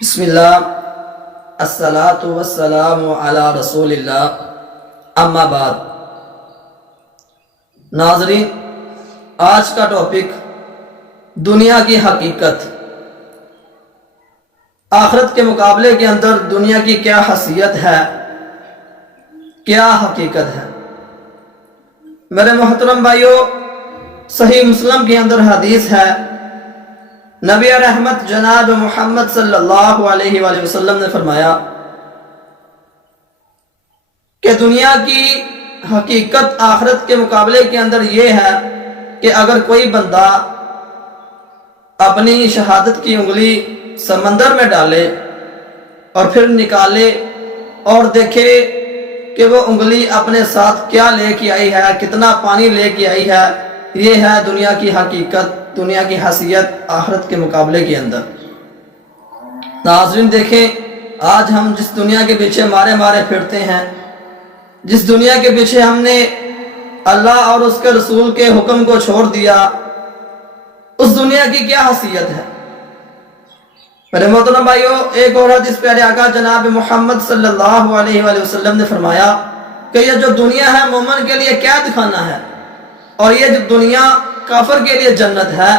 بسم اللہ الصلاۃ والسلام علی رسول اللہ اما بعد۔ ناظرین، آج کا ٹاپک دنیا کی حقیقت، آخرت کے مقابلے کے اندر دنیا کی کیا حیثیت ہے، کیا حقیقت ہے۔ میرے محترم بھائیو، صحیح مسلم کے اندر حدیث ہے، نبی رحمت جناب محمد صلی اللہ علیہ وآلہ وسلم نے فرمایا کہ دنیا کی حقیقت آخرت کے مقابلے کے اندر یہ ہے کہ اگر کوئی بندہ اپنی شہادت کی انگلی سمندر میں ڈالے اور پھر نکالے اور دیکھے کہ وہ انگلی اپنے ساتھ کیا لے کے آئی ہے، کتنا پانی لے کے آئی ہے، یہ ہے دنیا کی حقیقت، دنیا کی حیثیت آخرت کے مقابلے کے اندر۔ ناظرین دیکھیں، آج ہم جس دنیا کے پیچھے مارے پھرتے ہیں، جس دنیا کے پیچھے ہم نے اللہ اور اس کے رسول کے حکم کو چھوڑ دیا، اس دنیا کی کیا حیثیت ہے۔ میرے محترم بھائیو، ایک اور حدیث پیارے آقا جناب محمد صلی اللہ علیہ وآلہ وسلم نے فرمایا کہ یہ جو دنیا ہے مومن کے لیے کیا دکھانا ہے، اور یہ جو دنیا کافر کے لیے جنت ہے۔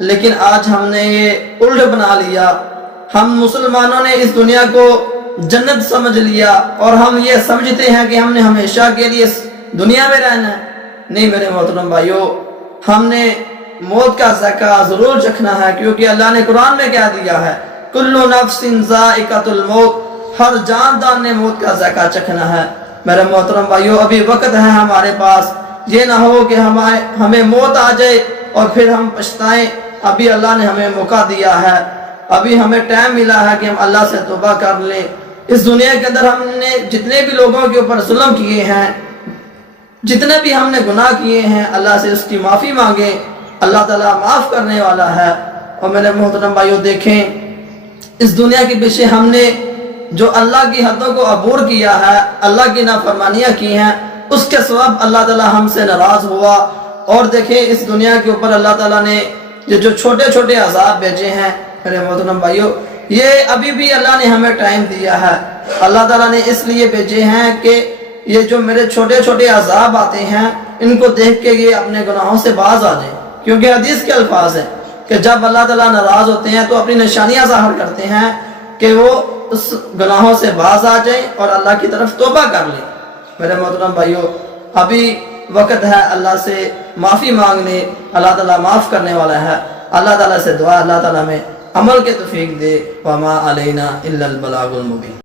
لیکن آج ہم نے یہ الٹ بنا لیا، ہم مسلمانوں نے اس دنیا کو جنت سمجھ لیا اور ہم یہ سمجھتے ہیں کہ ہم نے ہمیشہ کے لیے اس دنیا میں رہنا ہے۔ نہیں میرے محترم بھائیو، ہم نے موت کا ذائقہ ضرور چکھنا ہے، کیونکہ اللہ نے قرآن میں کیا دیا ہے، کل نفس ذائقۃ الموت، ہر جاندار نے موت کا ذائقہ چکھنا ہے۔ میرے محترم بھائیو، ابھی وقت ہے ہمارے پاس، یہ نہ ہو کہ ہمیں موت آ جائے اور پھر ہم پچھتائیں۔ ابھی اللہ نے ہمیں موقع دیا ہے، ابھی ہمیں ٹائم ملا ہے کہ ہم اللہ سے توبہ کر لیں۔ اس دنیا کے اندر ہم نے جتنے بھی لوگوں کے اوپر ظلم کیے ہیں، جتنے بھی ہم نے گناہ کیے ہیں، اللہ سے اس کی معافی مانگیں، اللہ تعالیٰ معاف کرنے والا ہے۔ اور میرے محترم بھائیوں دیکھیں، اس دنیا کے پیچھے ہم نے جو اللہ کی حدوں کو عبور کیا ہے، اللہ کی نافرمانیاں کی ہیں، اس کے سبب اللہ تعالیٰ ہم سے ناراض ہوا۔ اور دیکھیں اس دنیا کے اوپر اللہ تعالیٰ نے یہ جو چھوٹے چھوٹے عذاب بھیجے ہیں، میرے محترم بھائیوں، یہ ابھی بھی اللہ نے ہمیں ٹائم دیا ہے۔ اللہ تعالیٰ نے اس لیے بھیجے ہیں کہ یہ جو میرے چھوٹے چھوٹے عذاب آتے ہیں، ان کو دیکھ کے یہ اپنے گناہوں سے باز آ جائیں، کیونکہ حدیث کے الفاظ ہیں کہ جب اللہ تعالیٰ ناراض ہوتے ہیں تو اپنی نشانیاں ظاہر کرتے ہیں کہ وہ اس گناہوں سے باز آ جائیں اور اللہ کی طرف توبہ کر لیں۔ میرے محترم بھائیوں، ابھی وقت ہے اللہ سے معافی مانگنے، اللہ تعالیٰ معاف کرنے والا ہے۔ اللہ تعالیٰ سے دعا، اللہ تعالیٰ میں عمل کے توفیق دے۔ وما علینا الا البلاغ المبین۔